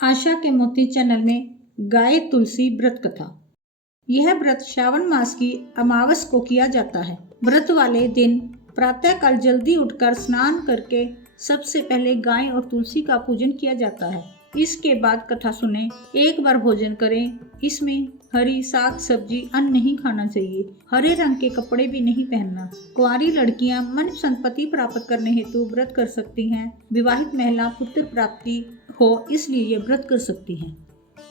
आशा के मोती चैनल में गाय तुलसी व्रत कथा। यह व्रत श्रावण मास की अमावस को किया जाता है। व्रत वाले दिन प्रातःकाल जल्दी उठकर स्नान करके सबसे पहले गाय और तुलसी का पूजन किया जाता है। इसके बाद कथा सुने, एक बार भोजन करें। इसमें हरी साग सब्जी अन्न नहीं खाना चाहिए। हरे रंग के कपड़े भी नहीं पहनना। कुंवारी लड़कियां मन संपत्ति प्राप्त करने हेतु व्रत कर सकती हैं। विवाहित महिला पुत्र प्राप्ति हो इसलिए ये व्रत कर सकती हैं।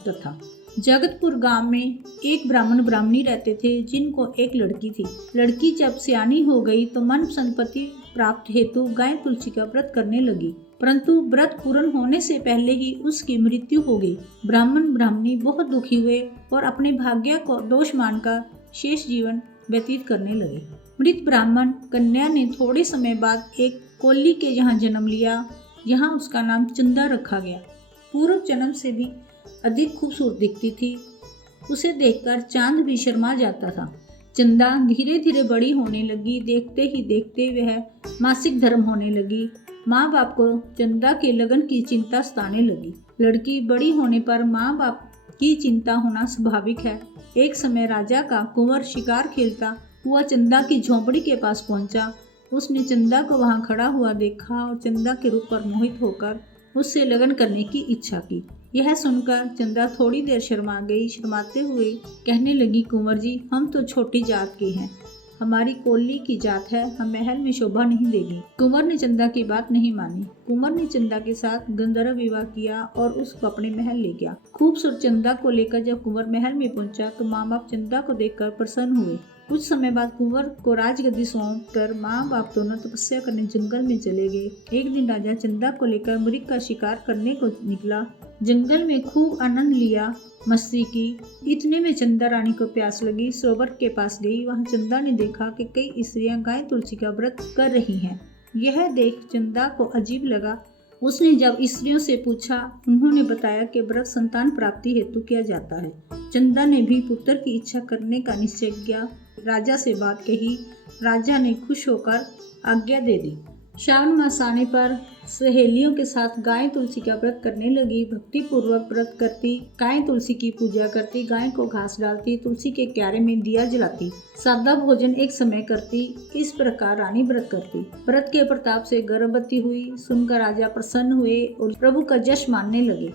तथा जगतपुर गांव में एक ब्राह्मण ब्राह्मणी रहते थे, जिनको एक लड़की थी। लड़की जब सियानी हो गई तो मन संपत्ति प्राप्त हेतु गाय तुलसी का व्रत करने लगी, परंतु व्रत पूर्ण होने से पहले ही उसकी मृत्यु हो गई। ब्राह्मण ब्राह्मणी बहुत दुखी हुए और अपने भाग्य को दोष मानकर शेष जीवन व्यतीत करने लगे। मृत ब्राह्मण कन्या ने थोड़े समय बाद एक कोल्ली के यहाँ जन्म लिया। यहाँ उसका नाम चंदा रखा गया। पूर्व जन्म से भी अधिक खूबसूरत दिखती थी। उसे देखकर चांद भी शर्मा जाता था। चंदा धीरे धीरे बड़ी होने लगी। देखते ही देखते वह मासिक धर्म होने लगी। माँ बाप को चंदा के लगन की चिंता सताने लगी। लड़की बड़ी होने पर माँ बाप की चिंता होना स्वाभाविक है। एक समय राजा का कुंवर शिकार खेलता हुआ चंदा की झोंपड़ी के पास पहुंचा। उसने चंदा को वहां खड़ा हुआ देखा और चंदा के रूप पर मोहित होकर उससे लगन करने की इच्छा की। यह सुनकर चंदा थोड़ी देर शर्मा गई। शर्माते हुए कहने लगी, कुंवर जी, हम तो छोटी जात के हैं। हमारी कोल्ली की जात है, हम महल में शोभा नहीं देगी। कुंवर ने चंदा की बात नहीं मानी। कुंवर ने चंदा के साथ गंधर्व विवाह किया और उसको अपने महल ले गया। खूबसूरत चंदा को लेकर जब कुंवर महल में पहुंचा तो माँ बाप चंदा को देखकर प्रसन्न हुए। कुछ समय बाद कुंवर को राजगद्दी सौंप कर माँ बाप दोनों तपस्या करने जंगल में चले गए। एक दिन राजा चंदा को लेकर मृग का शिकार करने को निकला। जंगल में खूब आनंद लिया, मस्ती की। इतने में चंदा रानी को प्यास लगी। सरोवर के पास गई। वहां चंदा ने देखा कि कई स्त्रियां गाय तुलसी का व्रत कर रही हैं। यह देख चंदा को अजीब लगा। उसने जब स्त्रियों से पूछा, उन्होंने बताया कि व्रत संतान प्राप्ति हेतु किया जाता है। चंदा ने भी पुत्र की इच्छा करने का निश्चय किया। राजा से बात कही। राजा ने खुश होकर आज्ञा दे दी। श्रावण मास आने पर सहेलियों के साथ गाय तुलसी का व्रत करने लगी। भक्ति पूर्वक व्रत करती, गाय तुलसी की पूजा करती, गाय को घास डालती, तुलसी के क्यारे में दिया जलाती, सादा भोजन एक समय करती। इस प्रकार रानी व्रत करती। व्रत के प्रताप से गर्भवती हुई। सुनकर राजा प्रसन्न हुए और प्रभु का यश मानने लगे।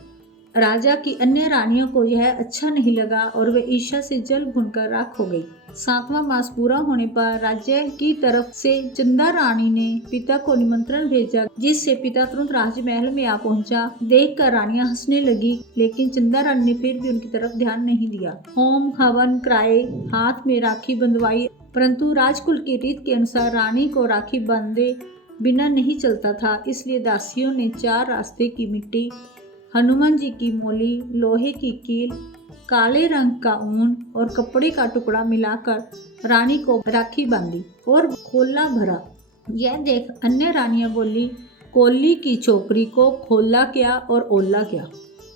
राजा की अन्य रानियों को यह अच्छा नहीं लगा और वे ईर्ष्या से जल भुनकर राख हो गई। 7वां मास पूरा होने पर राज्य की तरफ से चंदा रानी ने पिता को निमंत्रण भेजा, जिससे पिता तुरंत राजमहल में आ पहुंचा। देखकर रानियां हंसने लगी, लेकिन चंदा रानी ने फिर भी उनकी तरफ ध्यान नहीं दिया। होम हवन कराए, हाथ में राखी बंधवाई, परंतु राजकुल की रीत के अनुसार रानी को राखी बांधे बिना नहीं चलता था। इसलिए दासियों ने 4 रास्ते की मिट्टी, हनुमान जी की मोली, लोहे की कील, काले रंग का ऊन और कपड़े का टुकड़ा मिलाकर रानी को राखी बांधी और खोला भरा। यह देख अन्य रानियां बोली, कोल्ली की छोकरी को खोला क्या और ओला क्या।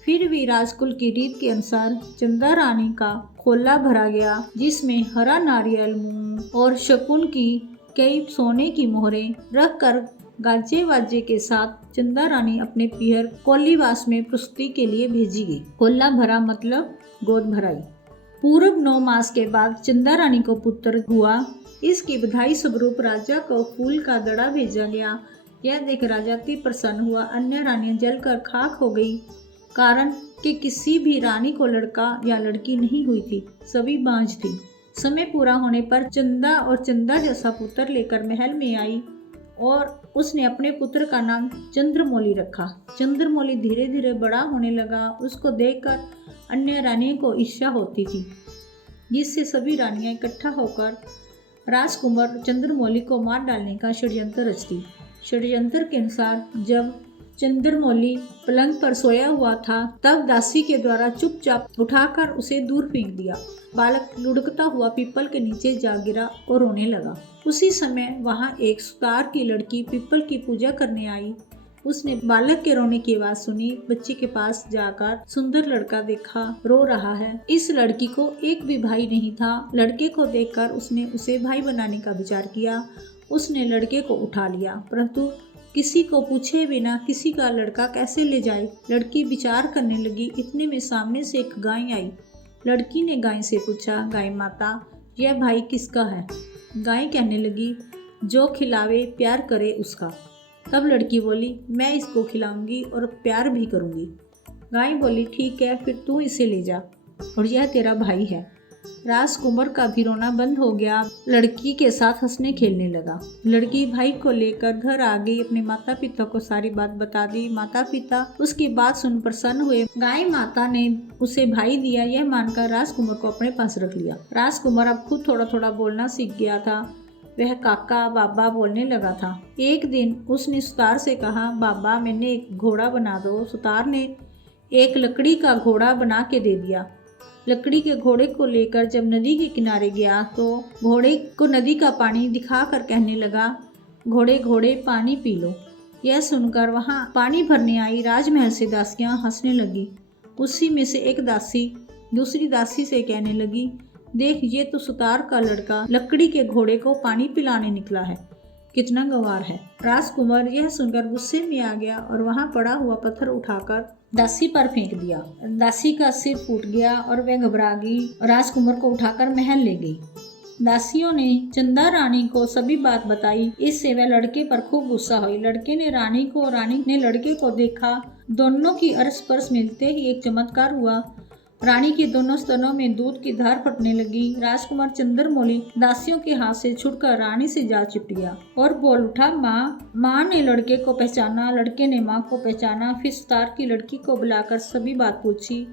फिर भी राजकुल की रीत के अनुसार चंदा रानी का खोला भरा गया, जिसमें हरा नारियल, मूंग और शकुन की कई सोने की मोहरें रखकर गाजे वाजे के साथ चंदा रानी अपने पीहर कोल्लीवास में प्रस्तुति के लिए भेजी गई। कोल्ला भरा मतलब गोद भराई। पूर्व 9 मास के बाद चंदा रानी को पुत्र हुआ। इसकी बधाई स्वरूप राजा को फूल का दड़ा भेजा गया। यह देख राजा अति प्रसन्न हुआ। अन्य रानियां जलकर खाक हो गई, कारण कि किसी भी रानी को लड़का या लड़की नहीं हुई थी, सभी बांझ थी। समय पूरा होने पर चंदा और चंदा जैसा पुत्र लेकर महल में आई और उसने अपने पुत्र का नाम चंद्रमौली रखा। चंद्रमौली धीरे धीरे बड़ा होने लगा। उसको देखकर अन्य रानियों को ईर्ष्या होती थी, जिससे सभी रानियां इकट्ठा होकर राजकुमार चंद्रमौली को मार डालने का षड्यंत्र रचती। षड्यंत्र के अनुसार जब चंद्रमौली पलंग पर सोया हुआ था, तब दासी के द्वारा चुपचाप उठाकर उसे दूर फेंक दिया। बालक लुढ़कता हुआ पीपल के नीचे जा गिरा और रोने लगा। उसी समय वहां एक सुतार की लड़की पीपल की पूजा करने आई। उसने बालक के रोने की आवाज सुनी। बच्चे के पास जाकर सुंदर लड़का देखा, रो रहा है। इस लड़की को एक भी भाई नहीं था। लड़के को देखकर उसने उसे भाई बनाने का विचार किया। उसने लड़के को उठा लिया, परंतु किसी को पूछे बिना किसी का लड़का कैसे ले जाए। लड़की विचार करने लगी। इतने में सामने से एक गाय आई। लड़की ने गाय से पूछा, गाय माता, यह भाई किसका है? गाय कहने लगी, जो खिलावे प्यार करे उसका। तब लड़की बोली, मैं इसको खिलाऊंगी और प्यार भी करूंगी। गाय बोली, ठीक है, फिर तू इसे ले जा और यह तेरा भाई है। राजकुमार का भी रोना बंद हो गया। लड़की के साथ हंसने खेलने लगा। लड़की भाई को लेकर घर आ गई। अपने माता पिता को सारी बात बता दी। माता पिता उसकी बात सुन प्रसन्न हुए। गाय माता ने उसे भाई दिया, यह मानकर राजकुमार को अपने पास रख लिया। राजकुमार अब खुद थोड़ा थोड़ा बोलना सीख गया था। वह काका बाबा बोलने लगा था। एक दिन उसने सुतार से कहा, बाबा मैंने एक घोड़ा बना दो। सुतार ने एक लकड़ी का घोड़ा बना के दे दिया। लकड़ी के घोड़े को लेकर जब नदी के किनारे गया तो घोड़े को नदी का पानी दिखाकर कहने लगा, घोड़े घोड़े पानी पी लो। यह सुनकर वहां पानी भरने आई राजमहल से दासियां हंसने लगी। उसी में से एक दासी दूसरी दासी से कहने लगी, देख ये तो सुतार का लड़का लकड़ी के घोड़े को पानी पिलाने निकला है, कितना गंवार है। राजकुमार यह सुनकर गुस्से में आ गया और वहां पड़ा हुआ पत्थर उठाकर दासी पर फेंक दिया। दासी का सिर फूट गया और वह घबरा गई। राजकुमार को उठाकर महल ले गई। दासियों ने चंदा रानी को सभी बात बताई। इससे वह लड़के पर खूब गुस्सा हुई। लड़के ने रानी को, रानी ने लड़के को देखा। दोनों की अरस परस मिलते ही एक चमत्कार हुआ। रानी के दोनों स्तनों में दूध की धार फटने लगी। राजकुमार चंद्रमौली दासियों के हाथ से छुटकर रानी से जा चिपटिया और बोल उठा, माँ। माँ ने लड़के को पहचाना, लड़के ने माँ को पहचाना। फिर सुतार की लड़की को बुलाकर सभी बात पूछी।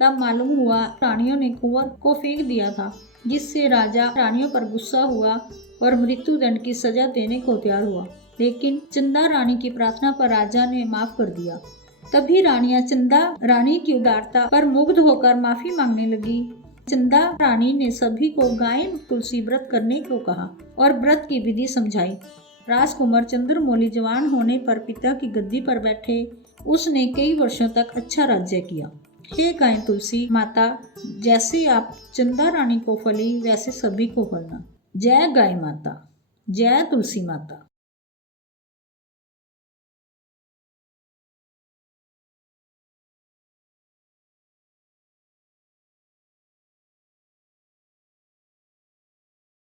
तब मालूम हुआ रानियों ने कुंवर को फेंक दिया था, जिससे राजा रानियों पर गुस्सा हुआ और मृत्यु दंड की सजा देने को तैयार हुआ। लेकिन चंदा रानी की प्रार्थना पर राजा ने माफ कर दिया। तभी रानियां चंदा रानी की उदारता पर मुग्ध होकर माफी मांगने लगी। चंदा रानी ने सभी को गाय तुलसी व्रत करने को कहा और व्रत की विधि समझाई। राजकुमार चंद्रमौली जवान होने पर पिता की गद्दी पर बैठे। उसने कई वर्षों तक अच्छा राज्य किया। हे गाय तुलसी माता, जैसे आप चंदा रानी को फली वैसे सभी को फलना। जय गाय माता, जय तुलसी माता।